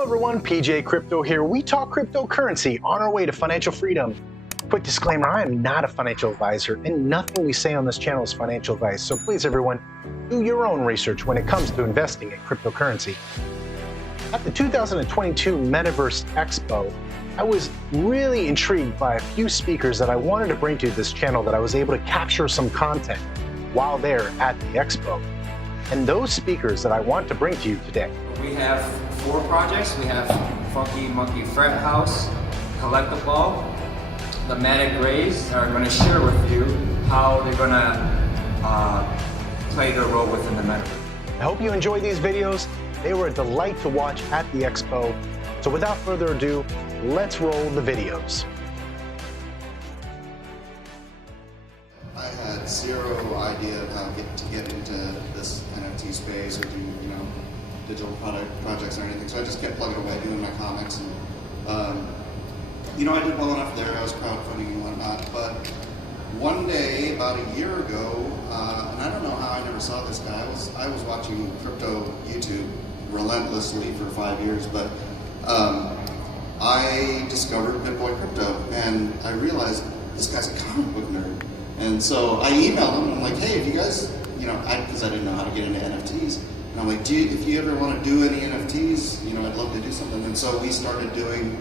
Hello everyone, PJ Crypto here. We talk cryptocurrency on our way to financial freedom. Quick disclaimer, I am not a financial advisor and nothing we say on this channel is financial advice. So please everyone, do your own research when it comes to investing in cryptocurrency. At the 2022 Metaverse Expo, I was really intrigued by a few speakers that I wanted to bring to this channel that I was able to capture some content while there at the expo. And those speakers that I want to bring to you today. We have 4 projects. We have Funky Monkey Fret House, Collectible, the Matic Rays are going to share with you how they're going to play their role within the metaverse. I hope you enjoyed these videos. They were a delight to watch at the expo. So without further ado, let's roll the videos. I had zero idea of how to get into this NFT space or do, digital projects or anything. So I just kept plugging away doing my comics. And, I did well enough there. I was crowdfunding and whatnot. But one day, about a year ago, and I don't know how I never saw this guy. I was watching crypto YouTube relentlessly for 5 years, but I discovered BitBoy Crypto, and I realized this guy's a comic book nerd. And so I emailed him, and I'm like, hey, if you guys, because I didn't know how to get into NFTs, and I'm like, dude, if you ever want to do any NFTs, I'd love to do something. And so we started doing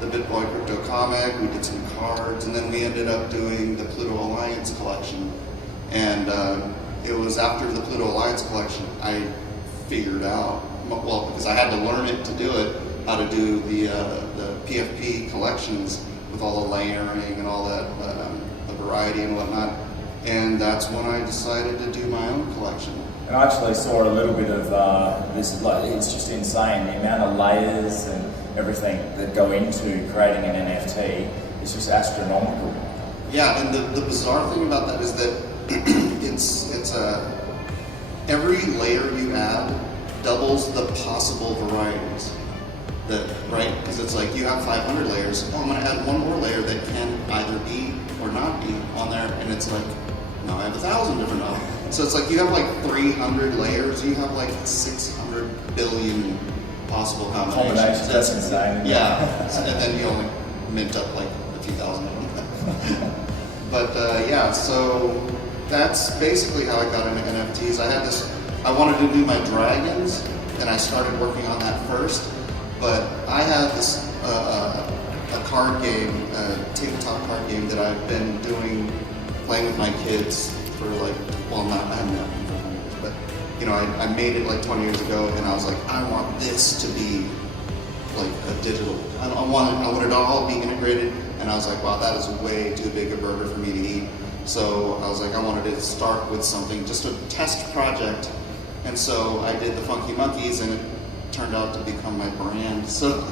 the BitBoy Crypto comic, we did some cards, and then we ended up doing the Pluto Alliance collection. And it was after the Pluto Alliance collection, I figured out, well, because I had to learn it to do it, how to do the PFP collections with all the layering and all that, the variety and whatnot. And that's when I decided to do my own collection. And I actually saw a little bit of this, it's just insane, the amount of layers and everything that go into creating an NFT is just astronomical. Yeah, and the bizarre thing about that is that every layer you add doubles the possible varieties. Right? Because it's like you have 500 layers. Oh, I'm going to add one more layer that can either be or not be on there, and it's like, no, I have 1,000 different of them. So it's like you have like 300 layers. You have like 600 billion possible combinations. That's insane. Yeah, and then you only mint up like a few thousand of them. But yeah, so that's basically how I got into NFTs. I wanted to do my dragons, and I started working on that first. But I had this a card game, a tabletop card game that I've been playing with my kids for I haven't done it for 20 years, but I made it like 20 years ago, and I was like, I want this to be like a digital. I want it all be integrated, and I was like, wow, that is way too big a burger for me to eat. So I was like, I wanted to start with something, just a test project, and so I did the Funky Monkeys, and it turned out to become my brand. So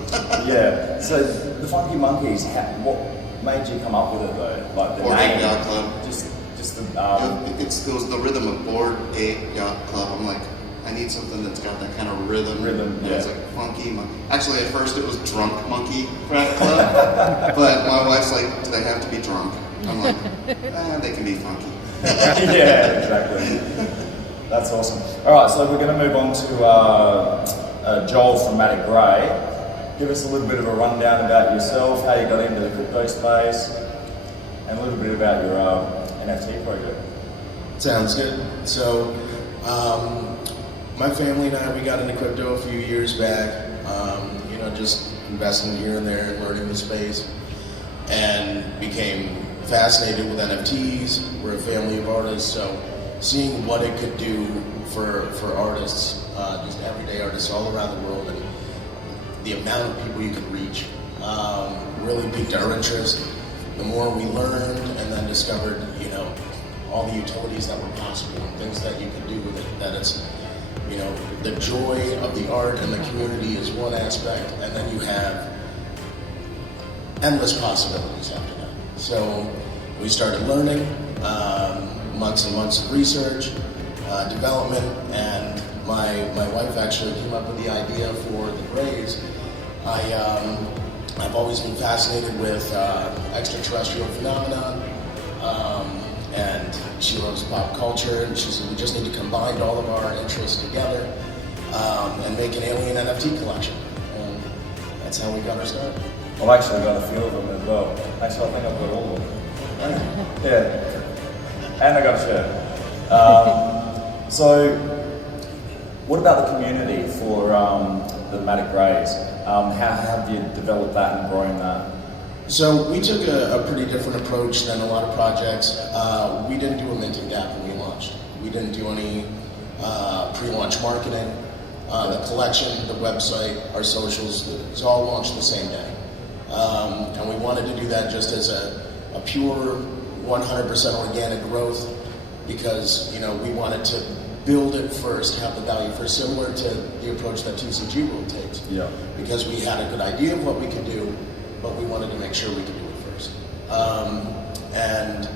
yeah. So the Funky Monkeys, what made you come up with it though? Like the Board name, Ape Yacht Club. Just the. It was the rhythm of Board Ape Yacht Club. I'm like, I need something that's got that kind of rhythm. And yeah. It's like Funky Monkey. Actually, at first it was Drunk Monkey Fret Club, but my wife's like, do they have to be drunk? I'm like, they can be funky. Yeah, exactly. That's awesome. All right, so we're going to move on to Joel from Matic Gray. Give us a little bit of a rundown about yourself, how you got into the crypto space, and a little bit about your NFT project. Sounds good. So, my family and I, we got into crypto a few years back, just investing here and there and learning the space, and became fascinated with NFTs. We're a family of artists, so seeing what it could do for artists, just everyday artists all around the world, and the amount of people you could reach really piqued our interest. The more we learned and then discovered, all the utilities that were possible and things that you could do with it, that it's, the joy of the art and the community is one aspect, and then you have endless possibilities after that. So we started learning, months and months of research, development, and my wife actually came up with the idea for the Grays. I've always been fascinated with extraterrestrial phenomena, and she loves pop culture, and she said we just need to combine all of our interests together and make an alien NFT collection. And that's how we got our start. I've actually got a few of them as well. Actually, I think I've got all of them. Yeah, and I got a shirt. So, what about the community for the Matic Grays? How have you developed that and grown that? So we took a pretty different approach than a lot of projects. We didn't do a minting gap when we launched. We didn't do any pre-launch marketing. The collection, the website, our socials, it was all launched the same day. And we wanted to do that just as a pure 100% organic growth because, you know, we wanted to build it first, have the value first, similar to the approach that TCG World takes. Yeah. Because we had a good idea of what we could do, but we wanted to make sure we could do it first. And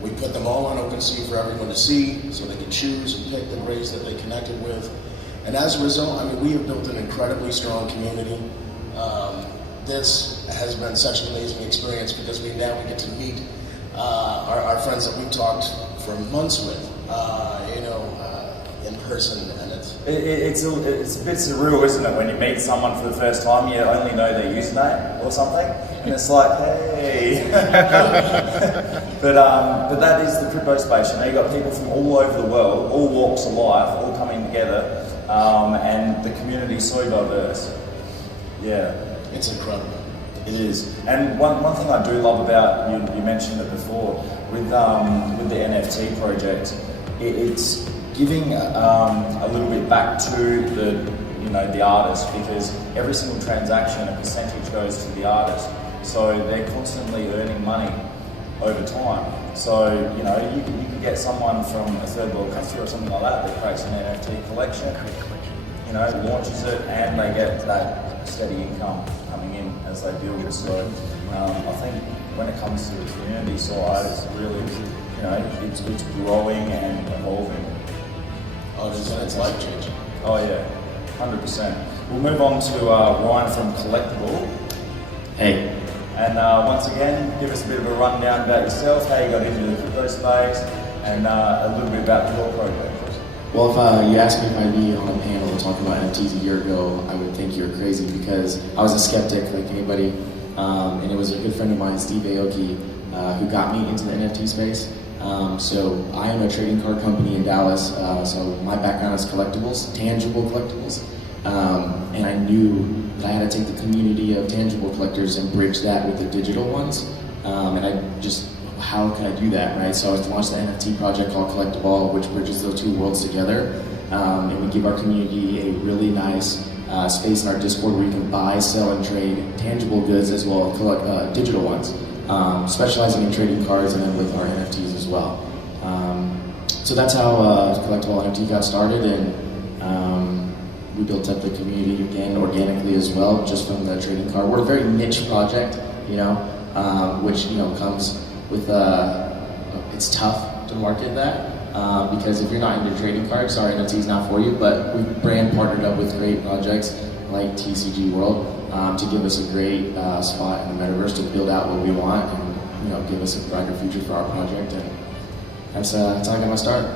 we put them all on OpenSea for everyone to see, so they could choose and pick the Grays that they connected with. And as a result, I mean, we have built an incredibly strong community. This has been such an amazing experience because we get to meet our friends that we've talked for months with, in person, and it's a bit surreal, isn't it, when you meet someone for the first time, you only know their username or something, and it's like, hey. but that is the crypto space. You know, you've got people from all over the world, all walks of life, all coming together, and the community is so diverse. Yeah. It's incredible. It is. And one thing I do love about, you mentioned it before, with the NFT project, it's giving a little bit back to the artist, because every single transaction, a percentage goes to the artist. So they're constantly earning money over time. So, you know, you can get someone from a third world country or something like that creates an NFT collection, you know, launches it, and they get that steady income coming in as they build. So I think when it comes to the community side, it's really, you know, it's growing and evolving. Oh, it's life changing. Oh yeah, 100%. We'll move on to Ryan from Collectible. Hey. And once again, give us a bit of a rundown about yourself, how you got into the crypto space, and a little bit about your project. Well, if you asked me if I'd be on a panel talking about NFTs a year ago, I would think you were crazy because I was a skeptic like anybody, and it was a good friend of mine, Steve Aoki, who got me into the NFT space. So I am a trading card company in Dallas, so my background is collectibles, tangible collectibles, and I knew that I had to take the community of tangible collectors and bridge that with the digital ones, how can I do that, right? So I launched the NFT project called Collectible, which bridges those two worlds together, and we give our community a really nice space in our Discord where you can buy, sell, and trade tangible goods as well as digital ones, specializing in trading cards and then with our NFTs as well. So that's how Collectible NFT got started, and we built up the community again organically as well, just from the trading card. We're a very niche project, you know, which, you know, comes with it's tough to market that because if you're not into trading cards, our NFT is not for you. But we've brand partnered up with great projects like TCG World to give us a great spot in the metaverse to build out what we want and, you know, give us a brighter future for our project. And that's how I got my start.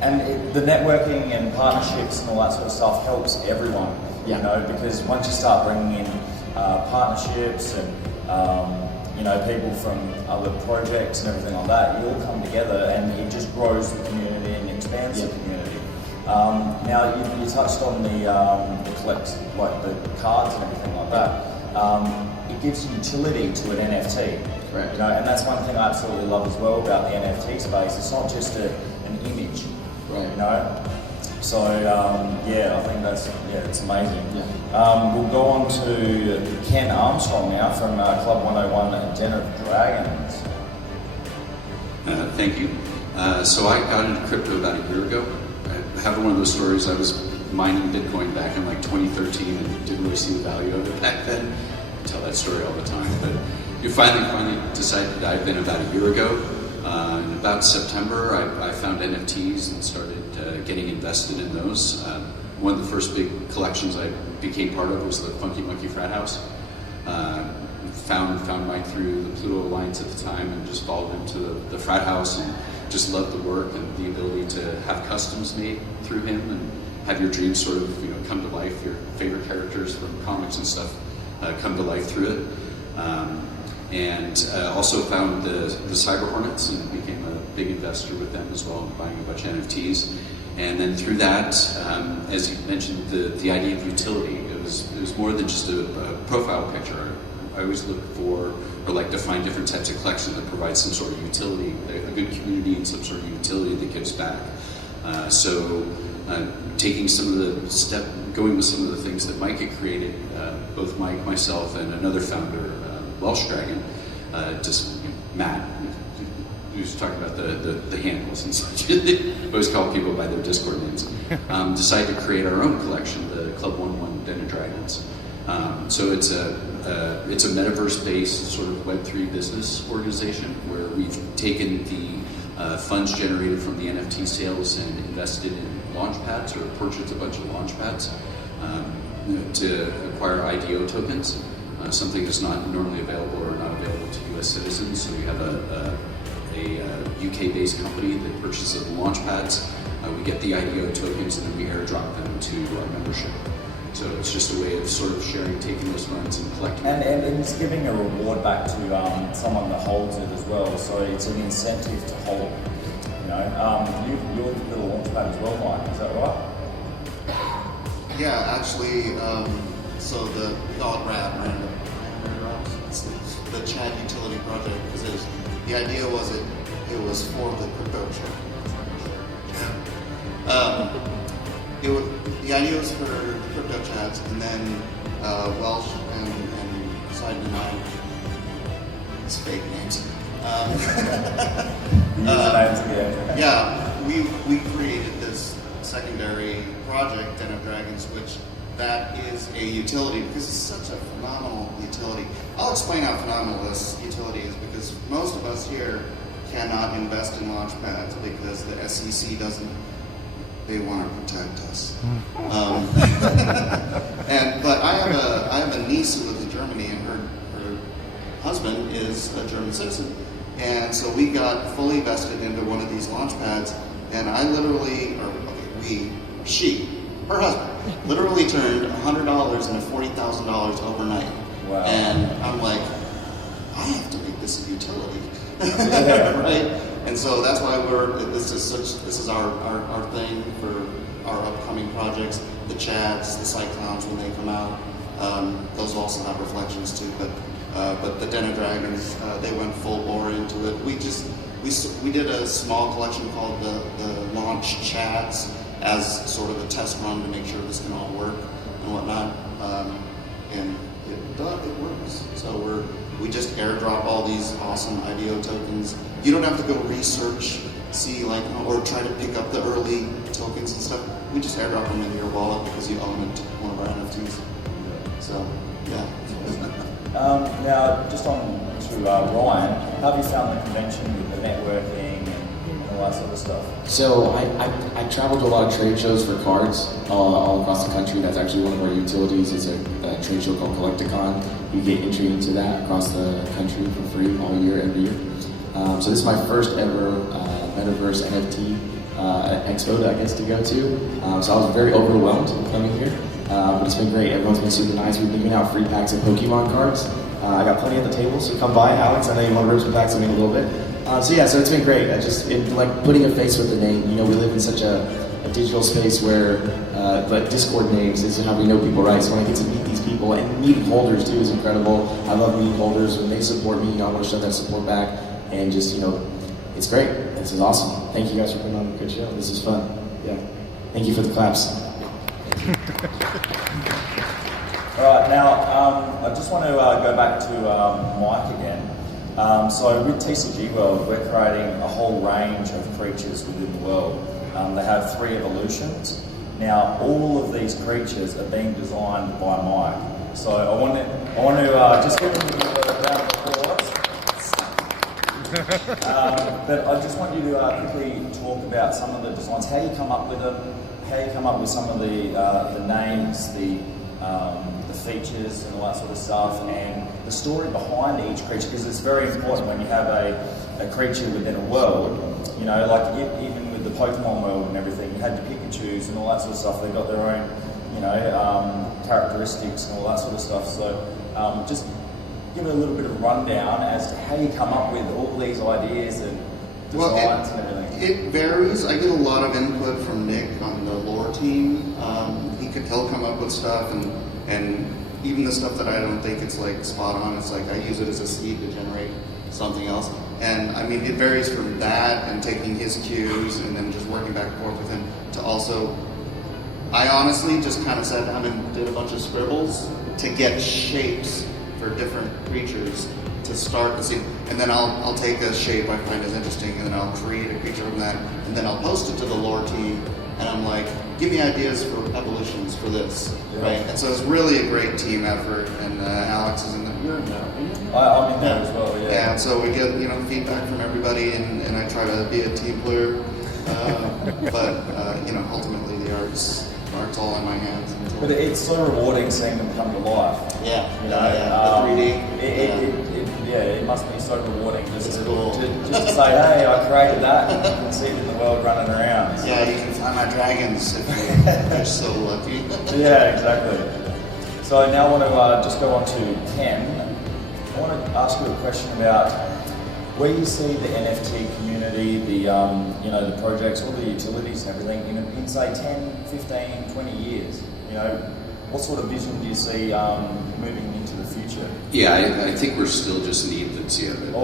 And the networking and partnerships and all that sort of stuff helps everyone, yeah. You know, because once you start bringing in partnerships and you know, people from other projects and everything like that, you all come together and it just grows the community and expands the community. Now, you touched on the collects, like the cards and everything like that. It gives utility to an NFT. Correct. You know, and that's one thing I absolutely love as well about the NFT space. It's not just an image, right? You know. So yeah, I think it's amazing. Yeah. We'll go on to Ken Armstrong now from Club 101 and Den of Dragons. Thank you. So I got into crypto about a year ago. I have one of those stories. I was mining Bitcoin back in like 2013 and didn't really see the value of it back then. I tell that story all the time. But you finally decided to dive in about a year ago. In about September, I found NFTs and started getting invested in those. One of the first big collections I became part of was the Funky Monkey Frat House. Found Mike through the Pluto Alliance at the time and just followed him to the frat house and just loved the work and the ability to have customs made through him and have your dreams sort of, you know, come to life, your favorite characters from comics and stuff come to life through it. And also found the Cyber Hornets and became a big investor with them as well, buying a bunch of NFTs. And then through that, as you mentioned, the idea of utility, it was more than just a profile picture. I always look for, or like to find different types of collections that provide some sort of utility, a good community and some sort of utility that gives back. So taking some of the going with some of the things that Mike had created, both Mike, myself, and another founder, Welsh Dragon, just Matt, who's talking about the handles and such. I always call people by their Discord names. Decided to create our own collection, the Club 1-1 Den of Dragons. So it's a metaverse-based sort of Web3 business organization where we've taken the funds generated from the NFT sales and invested in launch pads, or purchased a bunch of launch pads to acquire IDO tokens, something that's not normally available or not available to U.S. citizens. So we have a UK-based company that purchases the launch pads. We get the IDO tokens and then we airdrop them to our membership. So it's just a way of sort of sharing, taking those funds and collecting. And it's giving a reward back to someone that holds it as well. So it's an incentive to hold. You know, you're the launch pad as well, Mike. Is that right? Yeah, actually, so the God Random. It's the Chat Utility Project, because the idea was it was for the crypto chat. The idea was for the crypto chats, and then Welsh and Poseidon and I, it's fake names. Yeah, we created this secondary project, Den of Dragons, which that is a utility because it's such a phenomenal utility. I'll explain how phenomenal this utility is, because most of us here cannot invest in launch pads because the SEC doesn't. They want to protect us. But I have a niece who lives in Germany, and her husband is a German citizen, and so we got fully vested into one of these launch pads, and I literally, her husband, literally turned $100 into $40,000 overnight. Wow. And I'm like, I have to make this a utility, right? And so that's why this is our thing for our upcoming projects, the chats, the cyclones when they come out. Those also have reflections too, but the Den of Dragons, they went full bore into it. We did a small collection called the Launch Chats as sort of a test run to make sure this can all work and whatnot. And it works. So we just airdrop all these awesome IDO tokens. You don't have to go research, or try to pick up the early tokens and stuff. We just airdrop them into your wallet because you own one of our NFTs. So, yeah. Now, just on to Ryan, how have you found the convention with the networking and all that sort of stuff? So I traveled to a lot of trade shows for cards all across the country. That's actually one of our utilities. It's a trade show called Collecticon. You get entry into that across the country for free all year, every year. So this is my first ever Metaverse NFT Expo that I get to go to. So I was very overwhelmed coming here, but it's been great. Everyone's been super nice. We've been giving out free packs of Pokemon cards. I got plenty at the table, so come by. Alex, I know you want to rip some packs of me in a little bit. So it's been great. Like putting a face with the name. You know, we live in such a digital space where like Discord names is how we know people, right? So when I get to meet these people and meeting holders too is incredible. I love meeting holders. When they support me, I want to show that support back, and just, it's great. This is awesome. Thank you guys for putting on a good show. This is fun. Yeah. Thank you for the claps. All right, now I just want to go back to Mike again. So with TCG World, we're creating a whole range of creatures within the world. They have 3 evolutions. Now, all of these creatures are being designed by Mike. So I want to just give him a round of applause. But I just want you to quickly talk about some of the designs, how you come up with them, how you come up with some of the names, the features and all that sort of stuff, and the story behind each creature, because it's very important when you have a creature within a world. Like even with the Pokemon world and everything, you had your Pikachus and all that sort of stuff. They've got their own characteristics and all that sort of stuff. So just give it a little bit of a rundown as to how you come up with all these ideas and designs and everything. It varies. I get a lot of input from Nick on the lore team. He'll come up with stuff, and even the stuff that I don't think it's like spot on, it's like I use it as a seed to generate something else. And I mean, it varies from that and taking his cues and then just working back and forth with him to also, I honestly just kind of sat down and did a bunch of scribbles to get shapes for different creatures to start the scene. And then I'll take a shape I find is interesting, and then I'll create a creature from that, and then I'll post it to the lore team, and I'm like, give me ideas for evolutions for this, right? And so it's really a great team effort, and Alex is in there. You're in there. I'm in there as well, yeah. Yeah, so we get feedback from everybody, and I try to be a team player, but ultimately the art's all in my hands. But it's so rewarding seeing them come to life. Yeah, The 3D. It must be so rewarding just It's to, cool. just to say, hey, I created that, and you can see it in the world running around. So. Yeah, you can find my dragons if they're so lucky. Yeah, exactly. So now I want to just go on to Ken. I want to ask you a question about where you see the NFT community, the projects, all the utilities and everything in say 10, 15, 20 years. What sort of vision do you see moving into the future? Yeah, I think we're still just in the infancy of it.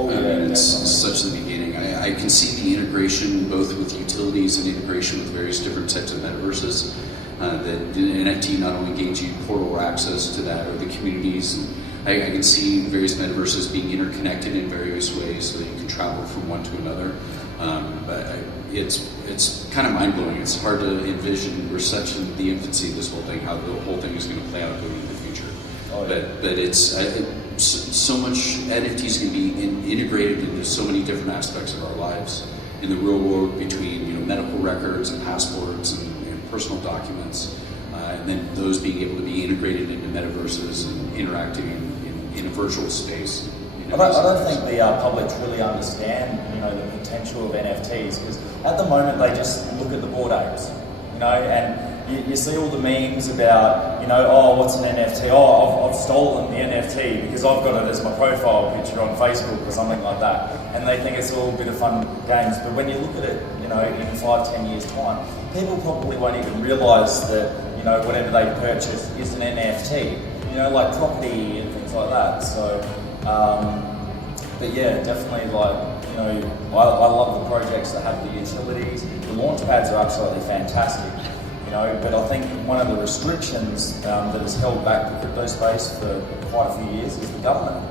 It's such the beginning. I can see the integration both with utilities and integration with various different types of metaverses. That the NFT not only gains you portal access to that or the communities, and I can see various metaverses being interconnected in various ways so that you can travel from one to another. But it's kind of mind-blowing. It's hard to envision. We're such in the infancy of this whole thing, how the whole thing is going to play out going into the future. But it's so much NFTs can be integrated into so many different aspects of our lives in the real world, between medical records and passports and personal documents, and then those being able to be integrated into metaverses and interacting in a virtual space. I don't think the public really understand, the potential of NFTs, because at the moment they just look at the bored apes, and you see all the memes about, oh, what's an NFT? Oh, I've stolen the NFT because I've got it as my profile picture on Facebook or something like that, and they think it's all a bit of fun games. But when you look at it, in 5-10 years' time, people probably won't even realise that, whatever they purchase is an NFT, like property and things like that. So. But yeah, definitely I love the projects that have the utilities. The launch pads are absolutely fantastic, but I think one of the restrictions that has held back the crypto space for quite a few years is the government,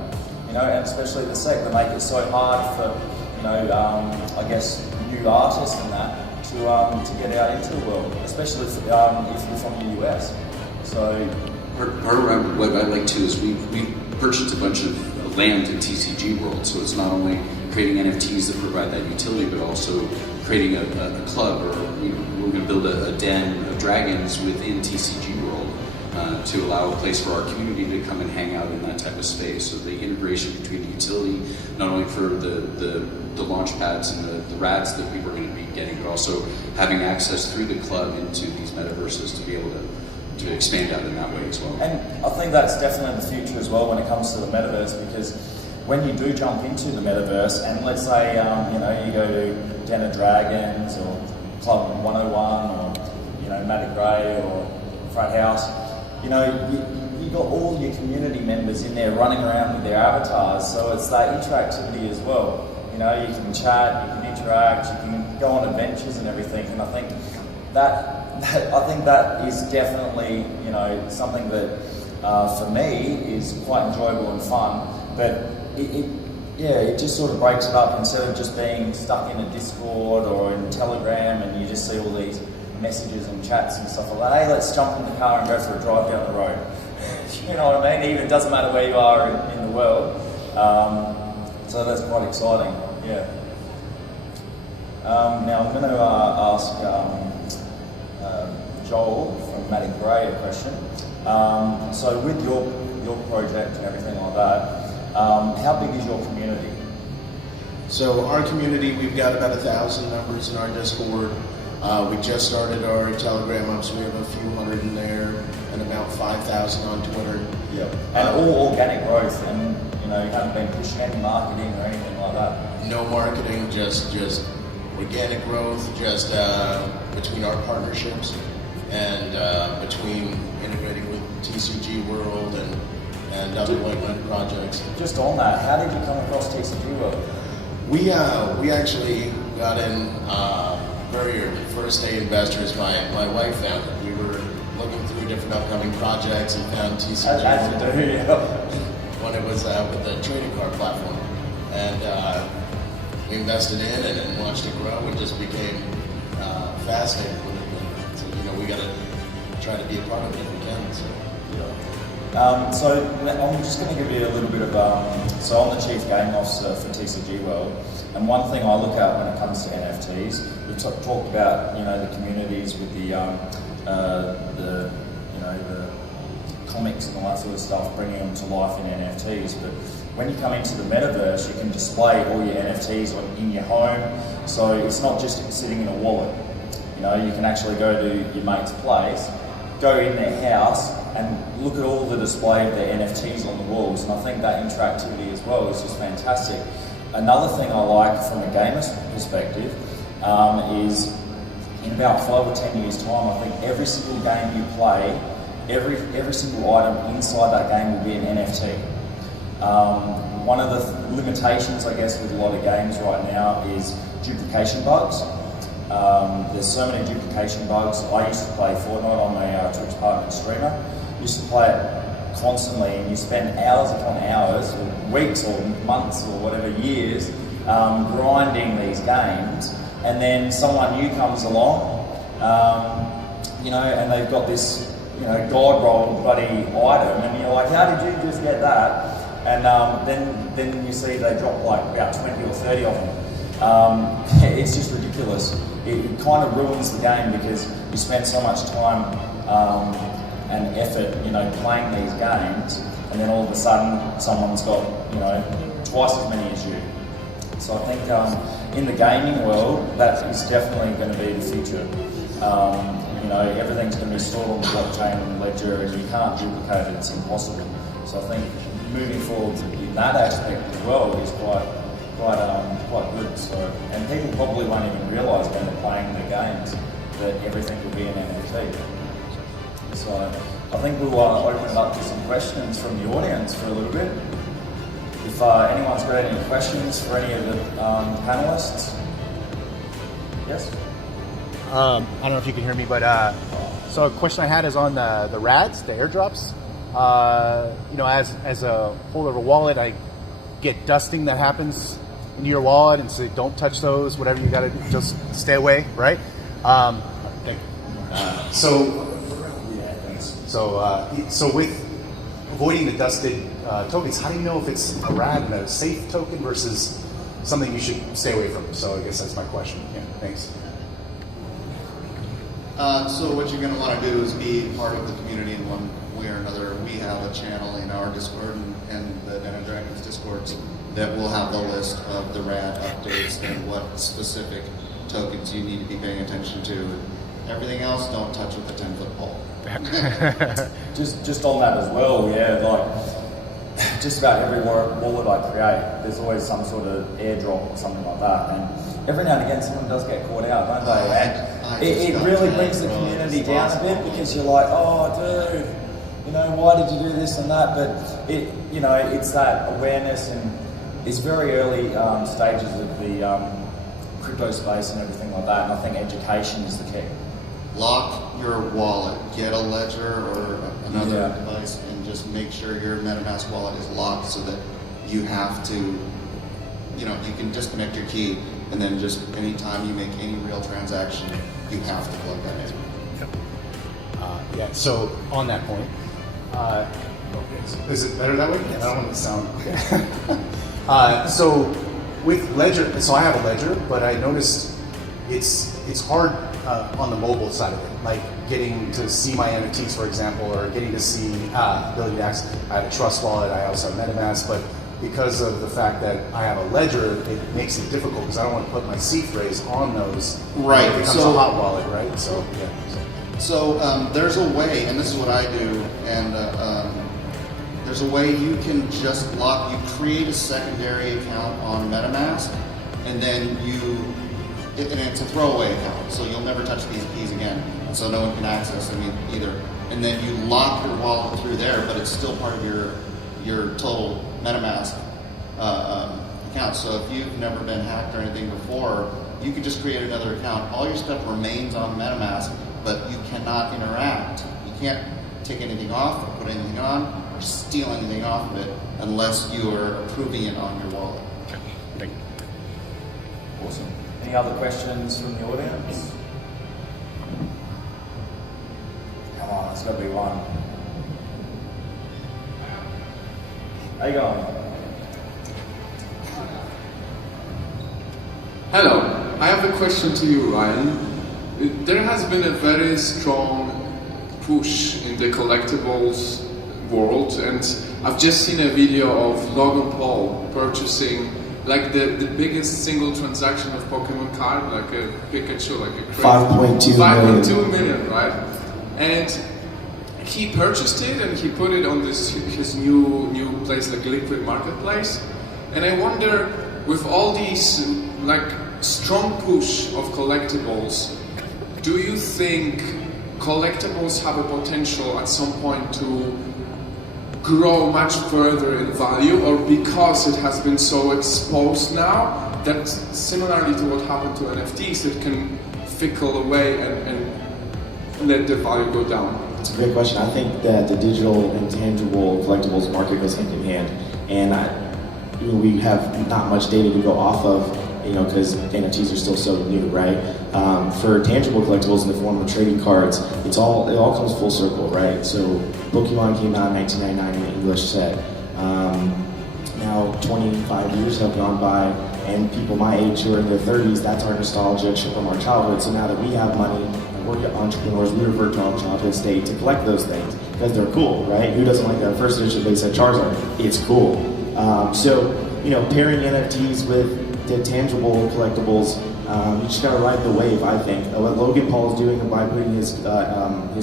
and especially the SEC. They make it so hard for, I guess, new artists and that to get out into the world, especially if you're from the US. So what I like too is we've purchased a bunch of land in TCG World, so it's not only creating NFTs that provide that utility, but also creating a club, or we're going to build a den of dragons within TCG World to allow a place for our community to come and hang out in that type of space. So the integration between the utility, not only for the launch pads and the rads that people are going to be getting, but also having access through the club into these metaverses to be able to expand out in that way as well. And I think that's definitely the future as well when it comes to the metaverse, because when you do jump into the metaverse, and let's say you go to Den of Dragons or Club 101 or Matic Gray or Frat House, you got all your community members in there running around with their avatars, so it's that interactivity as well. You can chat, you can interact, you can go on adventures and everything, and I think that is definitely, something that for me is quite enjoyable and fun. But it just sort of breaks it up, instead of just being stuck in a Discord or in Telegram and you just see all these messages and chats and stuff like that. Hey, let's jump in the car and go for a drive down the road. You know what I mean? Even doesn't matter where you are in the world. So that's quite exciting. Yeah. Now I'm going to ask Joel from Matic Gray a question. So with your project and everything like that, how big is your community? So our community, we've got about 1,000 members in our Discord. We just started our Telegram up, so we have a few hundred in there, and about 5,000 on Twitter. Yeah. And all organic growth, and you haven't been pushing any marketing or anything like that. No marketing, just organic growth, just between our partnerships and between integrating with TCG World and other like-minded projects. Just on that, how did you come across TCG World? We actually got in very early, first day investors. My wife found it. We were looking through different upcoming projects and found TCG when it was with the trading card platform, and we invested in it and watched it grow and just became fascinated with it. So we got to try to be a part of it if we can. So I'm just going to give you a little bit of, so I'm the Chief Gaming Officer for TCG World, and one thing I look at when it comes to NFTs, we've talked about, the communities with the comics and all that sort of stuff, bringing them to life in NFTs, but when you come into the metaverse, you can display all your NFTs in your home, so it's not just sitting in a wallet. You can actually go to your mate's place, go in their house, and look at all the display of their NFTs on the walls, and I think that interactivity as well is just fantastic. Another thing I like from a gamer's perspective is in about 5 or 10 years' time, I think every single game you play, every single item inside that game will be an NFT. One of the limitations, I guess, with a lot of games right now is duplication bugs. There's so many duplication bugs. I used to play Fortnite. I'm a Twitch partner streamer. Used to play it constantly, and you spend hours upon hours, or weeks or months or whatever, years, grinding these games, and then someone new comes along, and they've got this, god roll bloody item, and you're like, how did you just get that? And then you see they drop like about 20 or 30 of them. It's just ridiculous. It kind of ruins the game because you spend so much time and effort, playing these games, and then all of a sudden someone's got, twice as many as you. So I think in the gaming world, that is definitely going to be the future. Everything's going to be stored on the blockchain and ledger, and you can't duplicate it, it's impossible. So I think moving forward in that aspect as well is quite good. So, and people probably won't even realise when they're playing their games that everything will be an NFT. So I think we'll open it up to some questions from the audience for a little bit. If anyone's got any questions for any of the panelists. Yes? I don't know if you can hear me, but so a question I had is on the RADs, the airdrops. As a holder of a wallet, I get dusting that happens into your wallet, and so don't touch those. Whatever you got to do, just stay away, right? So with avoiding the dusted tokens, how do you know if it's a RAD and a safe token versus something you should stay away from? So I guess that's my question. Yeah, thanks. So what you're going to want to do is be part of the community in one way or another. We have a channel in our Discord and the Den of Dragons Discords that will have the list of the RAD updates and what specific tokens you need to be paying attention to. Everything else, don't touch with a 10-foot pole. just on that as well, yeah, like just about every wallet I create, there's always some sort of airdrop or something like that, and every now and again someone does get caught out, don't they? And it really brings the community down a bit because you're like, oh dude, why did you do this and that? But it's that awareness, and it's very early stages of the crypto space and everything like that, and I think education is the key. Lock your wallet, get a ledger or another device, and just make sure your MetaMask wallet is locked so that you have to, you can disconnect your key, and then just anytime you make any real transaction, you have to plug that in. So on that point, is it better that way? Yes. I don't want it to sound so with Ledger, so I have a Ledger, but I noticed it's hard on the mobile side of it, like getting to see my NFTs, for example, or getting to see ability to access. I have a Trust wallet, I also have MetaMask, but because of the fact that I have a ledger, it makes it difficult because I don't want to put my seed phrase on those. Right. It becomes a hot wallet, right? So, yeah. So there's a way, and this is what I do, and there's a way you can just you create a secondary account on MetaMask, and then and it's a throwaway account, so you'll never touch these keys again, and so no one can access them either. And then you lock your wallet through there, but it's still part of your total MetaMask account. So if you've never been hacked or anything before, you can just create another account. All your stuff remains on MetaMask, but you cannot interact. You can't take anything off or put anything on or steal anything off of it unless you are approving it on your wallet. Thank you. Awesome. Any other questions from the audience? Come on, there's got to be one. How you going? Hello, I have a question to you, Ryan. There has been a very strong push in the collectibles world, and I've just seen a video of Logan Paul purchasing like the biggest single transaction of Pokemon card, like a Pikachu, like a 5.2 million, right? And he purchased it and he put it on his new place, like Liquid Marketplace. And I wonder, with all these like strong push of collectibles, do you think collectibles have a potential at some point to grow much further in value, or because it has been so exposed now that similarly to what happened to NFTs, it can fickle away and let the value go down? It's a great question. I think that the digital and tangible collectibles market goes hand in hand, and we have not much data to go off of, because NFTs are still so new, right? For tangible collectibles in the form of trading cards, it all comes full circle, right? So Pokemon came out in 1999 in an English set. Now 25 years have gone by, and people my age who are in their 30s, that's our nostalgia from our childhood. So now that we have money and we're entrepreneurs, we revert to our childhood state to collect those things because they're cool, right? Who doesn't like that first edition base set Charizard? It's cool. Pairing NFTs with the tangible collectibles, you just gotta ride the wave, I think. What Logan Paul is doing by putting his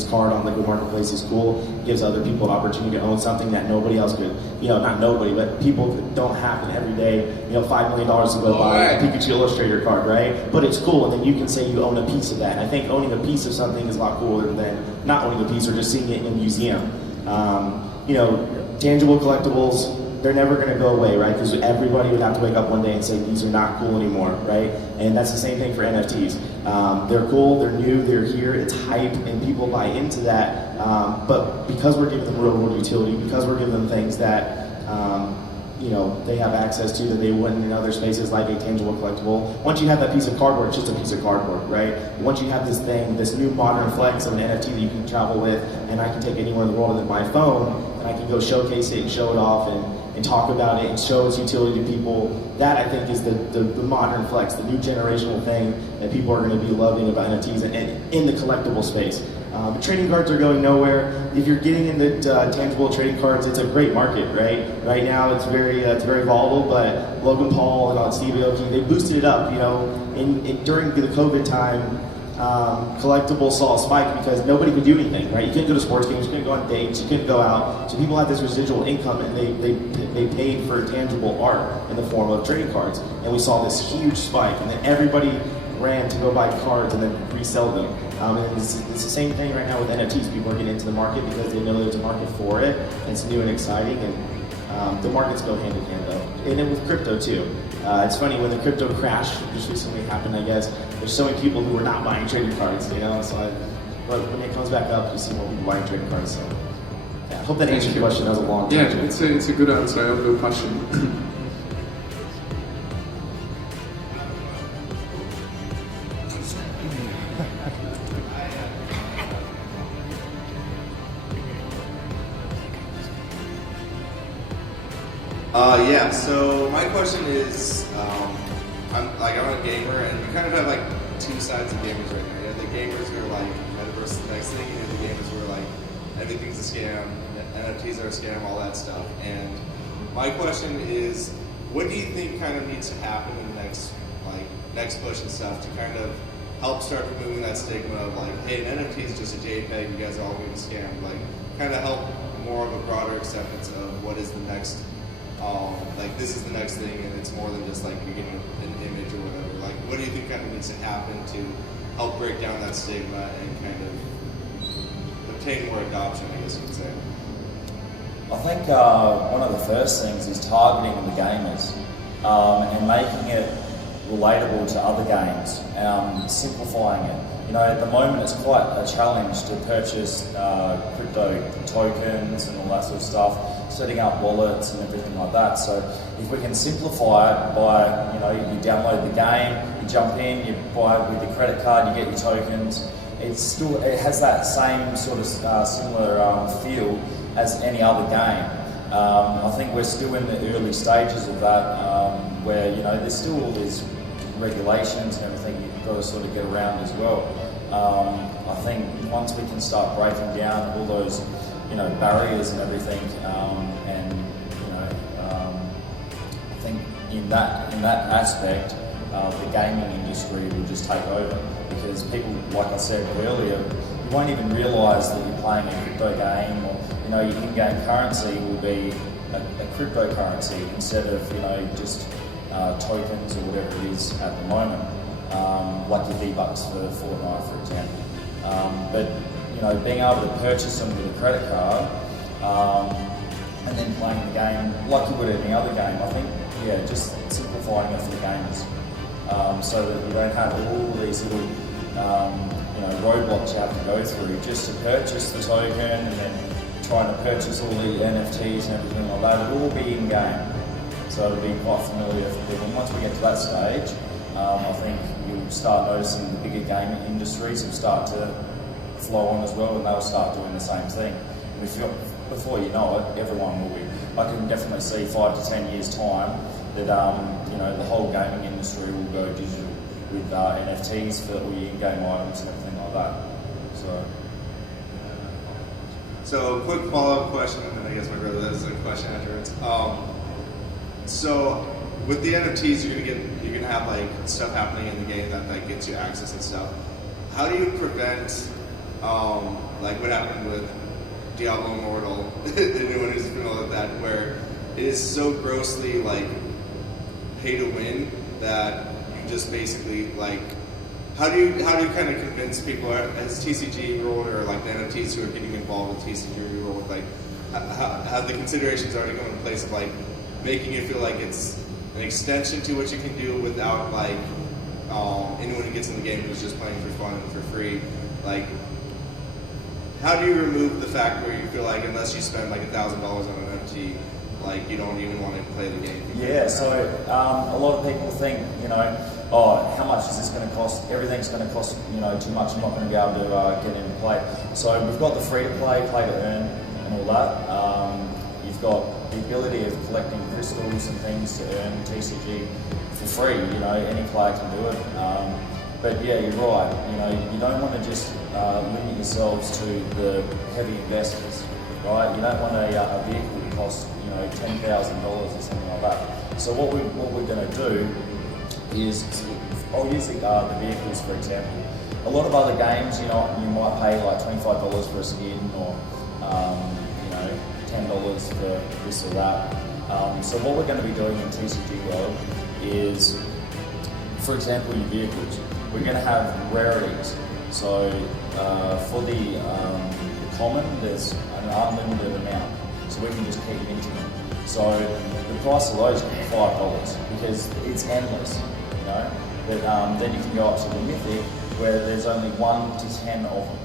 card on Liquid Marketplace is cool. Gives other people an opportunity to own something that nobody else could, not nobody, but people don't happen every day, $5 million to go buy a Pikachu Illustrator card, right? But it's cool, and then you can say you own a piece of that. And I think owning a piece of something is a lot cooler than not owning a piece or just seeing it in a museum. Tangible collectibles, they're never going to go away, right? Because everybody would have to wake up one day and say these are not cool anymore, right? And that's the same thing for NFTs. They're cool, they're new, they're here, it's hype, and people buy into that. But because we're giving them real world utility, because we're giving them things that they have access to that they wouldn't in other spaces, like a tangible collectible. Once you have that piece of cardboard, it's just a piece of cardboard, right? Once you have this thing, this new modern flex of an NFT that you can travel with, and I can take anywhere in the world with my phone, and I can go showcase it and show it off and talk about it and show its utility to people. That I think is the modern flex, the new generational thing that people are going to be loving about NFTs and in the collectible space. Trading cards are going nowhere. If you're getting into tangible trading cards, it's a great market, right? Right now it's very volatile, but Logan Paul and Steve Aoki, they boosted it up. During the COVID time, collectibles saw a spike because nobody could do anything, right? You couldn't go to sports games, you couldn't go on dates, you couldn't go out. So people had this residual income, and they paid for tangible art in the form of trading cards. And we saw this huge spike, and then everybody ran to go buy cards and then resell them. And it's the same thing right now with NFTs. People are getting into the market because they know there's a market for it, and it's new and exciting, and the markets go hand in hand though. And then with crypto too. It's funny, when the crypto crash just recently happened, I guess, there's so many people who were not buying trading cards, so when it comes back up, you see more people buying trading cards, so. Yeah, I hope that answers your question. That was a long time. Yeah, it's a good answer. I have no passion. So my question is, I'm a gamer, and you kind of have like two sides of gamers right now. You have the gamers who are like, Metaverse is the next thing, and you have the gamers who are like, everything's a scam, NFTs are a scam, all that stuff. And my question is, what do you think kind of needs to happen in the next push and stuff to kind of help start removing that stigma of like, hey, an NFT is just a JPEG, you guys are all getting scammed, like kind of help more of a broader acceptance of what is the next, like this is the next thing and it's more than just like you're getting an image or whatever. Like what do you think kind of needs to happen to help break down that stigma and kind of obtain more adoption, I guess you could say? I think one of the first things is targeting the gamers and making it relatable to other games, simplifying it. You know, at the moment it's quite a challenge to purchase crypto tokens and all that sort of stuff, setting up wallets and everything like that. So if we can simplify it by, you know, you download the game, you jump in, you buy it with your credit card, you get your tokens. It has that same sort of similar feel as any other game. I think we're still in the early stages of that, where, you know, there's still all these regulations and everything you've got to sort of get around as well. I think once we can start breaking down all those, you know, barriers and everything, and you know, I think in that aspect, the gaming industry will just take over, because people, like I said earlier, you won't even realise that you're playing a crypto game, or, you know, your in-game currency will be a cryptocurrency instead of, you know, just tokens or whatever it is at the moment, like your V-Bucks for Fortnite, for example. But, you know, being able to purchase them with a credit card and then playing the game like you would any other game, I think, yeah, just simplifying it for the gamers, so that you don't have all these little, you know, roadblocks you have to go through just to purchase the token, and then trying to purchase all the NFTs and everything like that. It'll all be in-game. So it'll be quite familiar for people. And once we get to that stage, I think you'll start noticing the bigger gaming industries will start to flow on as well, and they'll start doing the same thing. And before you know it, everyone will be. I can definitely see 5 to 10 years' time that you know, the whole gaming industry will go digital with NFTs for all your in-game items and everything like that. So quick follow-up question, and then I guess my brother has a question afterwards. So with the NFTs, you're gonna have like stuff happening in the game that gets you access and stuff. How do you prevent like what happened with Diablo Immortal? Anyone who's familiar with that, where it is so grossly like pay to win that you just basically like. How do you kind of convince people as TCG World or like the NFTs who are getting involved with TCG World, like have the considerations already gone in place of like making it feel like it's an extension to what you can do without like anyone who gets in the game who's just playing for fun and for free? Like, how do you remove the fact where you feel like unless you spend like $1,000 on an NFT, like you don't even want to play the game? Yeah, so a lot of people think, you know, oh, how much is this going to cost? Everything's going to cost, you know, too much. I'm not going to be able to get into play. So we've got the free-to-play, play-to-earn, and all that. You've got the ability of collecting crystals and things to earn TCG for free. You know, any player can do it. But yeah, you're right. You know, you don't want to just limit yourselves to the heavy investors, right? You don't want a vehicle to cost, you know, $10,000 or something like that. So what we're going to do is, I'll use the vehicles for example. A lot of other games, you know, you might pay like $25 for a skin, or you know, $10 for this or that. So what we're going to be doing in TCG World is, for example, your vehicles, we're going to have rarities. So for the common, there's an unlimited amount, so we can just keep minting them. So the price of those is $5 because it's endless, you know. But then you can go up to the mythic, where there's only 1 to 10 of them,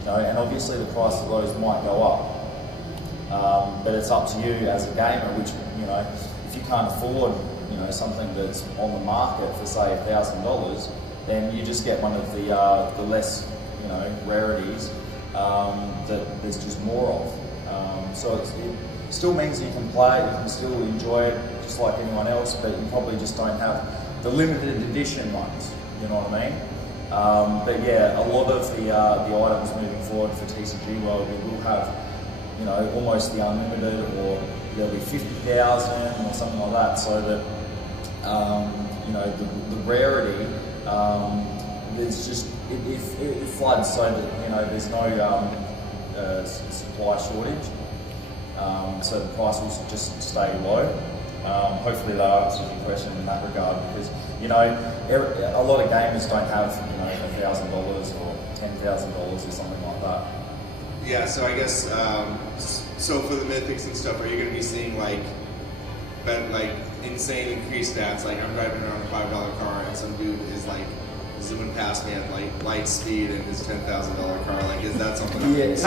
you know. And obviously the price of those might go up, but it's up to you as a gamer. Which, you know, if you can't afford, you know, something that's on the market for say $1,000, then you just get one of the less, you know, rarities that there's just more of. So it still means you can play it, you can still enjoy it just like anyone else, but you probably just don't have the limited edition ones, you know what I mean? But yeah, a lot of the items moving forward for TCG World, we will have, you know, almost the unlimited or there'll be 50,000 or something like that, so that you know, the rarity, there's just it floods so that, you know, there's no supply shortage, so the price will just stay low. Hopefully that answers your question in that regard, because, you know, a lot of gamers don't have, you know, $1,000 or $10,000 or something like that. Yeah, so I guess, so for the mythics and stuff, are you going to be seeing like insane increased stats? Like I'm driving around a $5 car and some dude is like zooming past me at like light speed in his $10,000 car. Like, is that something? Yes.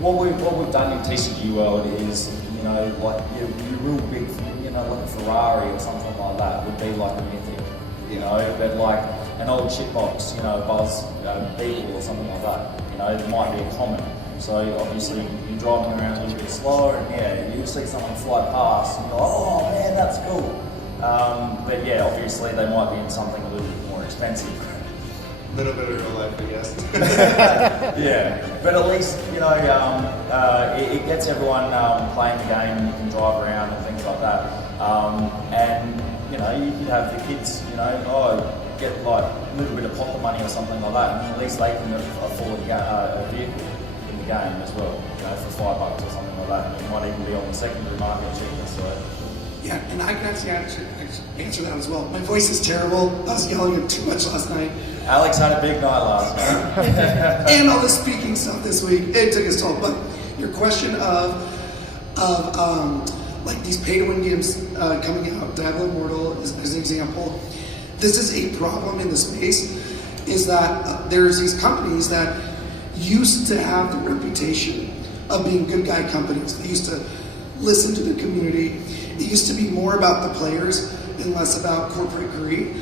What we've done in TCG World is, you know, like your real big, you know, like a Ferrari or something like that would be like a mythic, you know, but like an old chip box, you know, a Buzz Beetle or something like that, you know, it might be a common. So obviously you're driving around a little bit slower, and yeah, you'll see someone fly past and you're like, oh man, that's cool. But yeah, obviously they might be in something a little bit more expensive. A little bit of real life, I guess. Yeah, but at least, you know, it gets everyone playing the game, and you can drive around and things like that. And, you know, you could have the kids, you know, get like a little bit of pocket money or something like that, and at least they can afford a vehicle in the game as well, you know, for $5 or something like that. And it might even be on the secondary market cheaper, so. Yeah, and I can actually answer that as well. My voice is terrible. I was yelling too much last night. Alex had a big night last night. And all the speaking stuff this week, it took its toll. But your question of like these pay-to-win games coming out, Diablo Immortal is an example. This is a problem in the space, is that there's these companies that used to have the reputation of being good guy companies. They used to listen to the community. It used to be more about the players and less about corporate greed.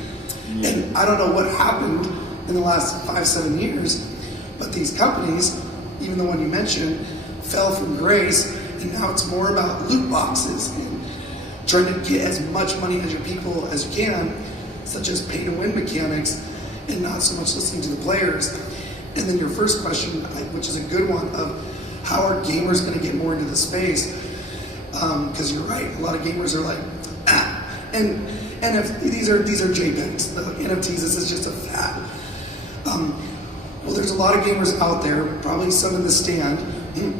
Yeah. And I don't know what happened in the last 5-7 years, but these companies, even the one you mentioned, fell from grace, and now it's more about loot boxes and trying to get as much money as your people as you can, such as pay-to-win mechanics, and not so much listening to the players. And then your first question, which is a good one, of how are gamers going to get more into the space? Because you're right, a lot of gamers are like, and these are JPEGs, the NFTs. This is just a fad. Well, there's a lot of gamers out there, probably some in the stand,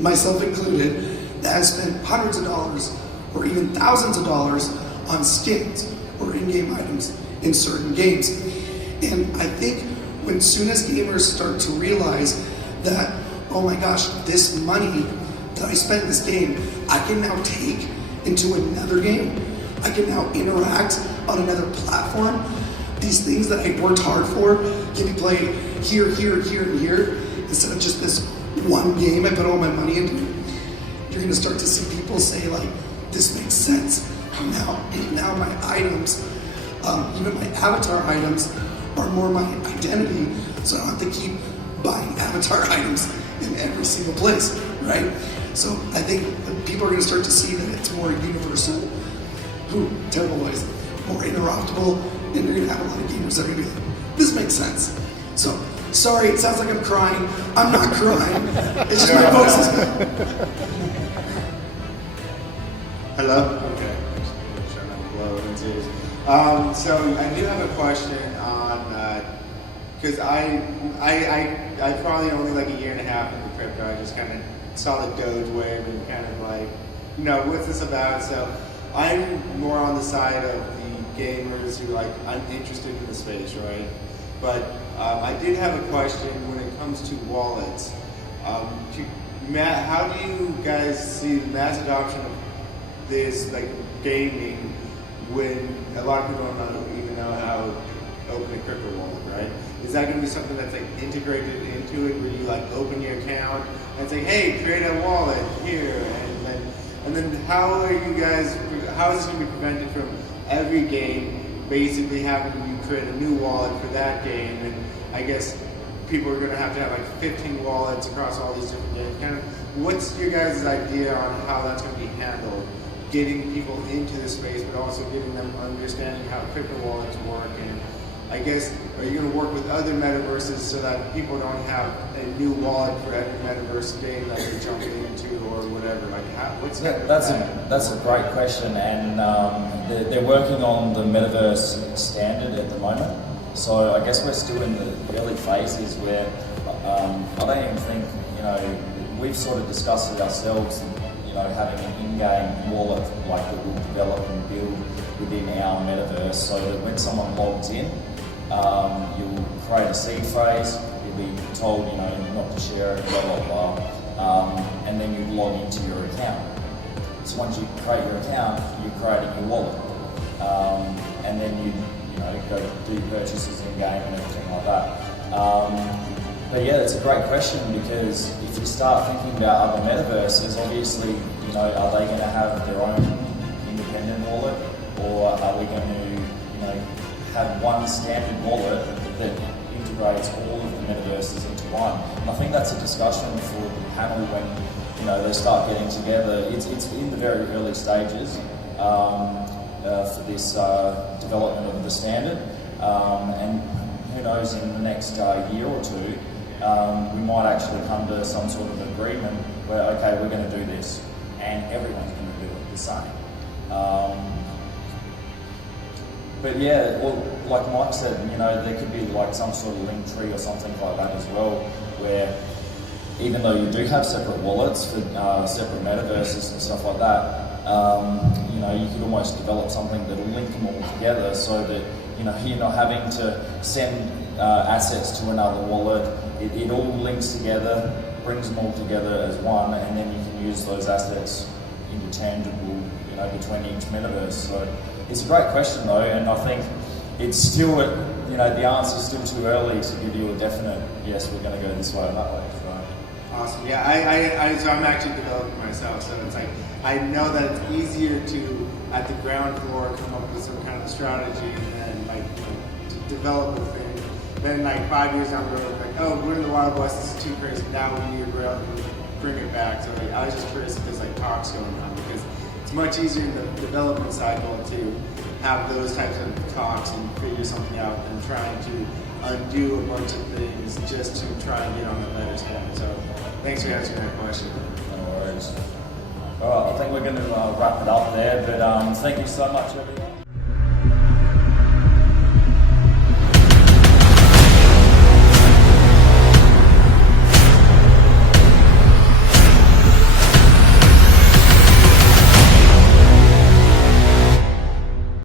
myself included, that have spent hundreds of dollars or even thousands of dollars on skins or in-game items in certain games. And I think when soon as gamers start to realize that, oh my gosh, this money that I spent in this game, I can now take into another game. I can now interact on another platform. These things that I worked hard for can be played here, here, here, and here, instead of just this one game I put all my money into. You're gonna start to see people say like, this makes sense. Now my items, even my avatar items, are more my identity, so I don't have to keep buying avatar items in every single place, right? So I think people are going to start to see that it's more universal, terrible voice, more interoperable, and you're going to have a lot of gamers that are going to be like, this makes sense. So, sorry, it sounds like I'm crying. I'm not crying. It's just my voice is good. Hello? Okay. So I do have a question on, because I probably only like a year and a half into crypto. I just kind of saw the Doge wave and kind of like, you know, what's this about? So I'm more on the side of the gamers who like, I'm interested in the space, right? But I did have a question when it comes to wallets. Matt, how do you guys see the mass adoption of this like gaming when a lot of people don't even know how to open a crypto wallet, right? Is that going to be something that's like integrated into it, where you like open your account and say, hey, create a wallet here, and then how is this going to be prevented from every game basically having you create a new wallet for that game? And I guess people are going to have like 15 wallets across all these different games. Kind of, what's your guys' idea on how that's going to be handled? Getting people into the space, but also getting them understanding how crypto wallets work, and I guess, are you going to work with other metaverses so that people don't have a new wallet for every metaverse game that they're jumping into or whatever? Like, what's that's a great question, and they're working on the Metaverse standard at the moment. So I guess we're still in the early phases where I don't even think, we've sort of discussed it ourselves, having an in-game wallet like that we'll develop and build within our metaverse, so that when someone logs in, you'll create a seed phrase, you'll be told, not to share it, blah, blah, blah, and then you log into your account. So once you create your account, you create a new wallet, and then you go do purchases in game and everything like that. But yeah, it's a great question, because if you start thinking about other metaverses, obviously, are they going to have their own independent wallet, or are we going to, have one standard wallet that integrates all of the metaverses into one? And I think that's a discussion for the panel when, they start getting together. It's in the very early stages for this development of the standard, and who knows, in the next year or two, we might actually come to some sort of agreement where, okay, we're going to do this, and everyone's going to do it the same. But yeah, well, like Mike said, there could be like some sort of link tree or something like that as well, where even though you do have separate wallets for separate metaverses and stuff like that, you could almost develop something that'll link them all together, so that you're not having to send assets to another wallet. It all links together, brings them all together as one, and then you can use those assets interchangeable, between each metaverse. So it's a great question though, and I think it's still, the answer's still too early to give you a definite yes, we're going to go this way or that way. So. Awesome. Yeah, so I'm actually developing myself, so it's like I know that it's easier to at the ground floor come up with some kind of strategy and then to develop a thing. Then 5 years down the road, oh, we're in the Wild West, this is too crazy. Now we need to bring it back. So I was just curious if there's talks going on, because it's much easier in the development cycle to have those types of talks and figure something out than trying to undo a bunch of things just to try and get on the better standard. So thanks for answering that question. No worries. All right, I think we're going to wrap it up there, but thank you so much, everyone.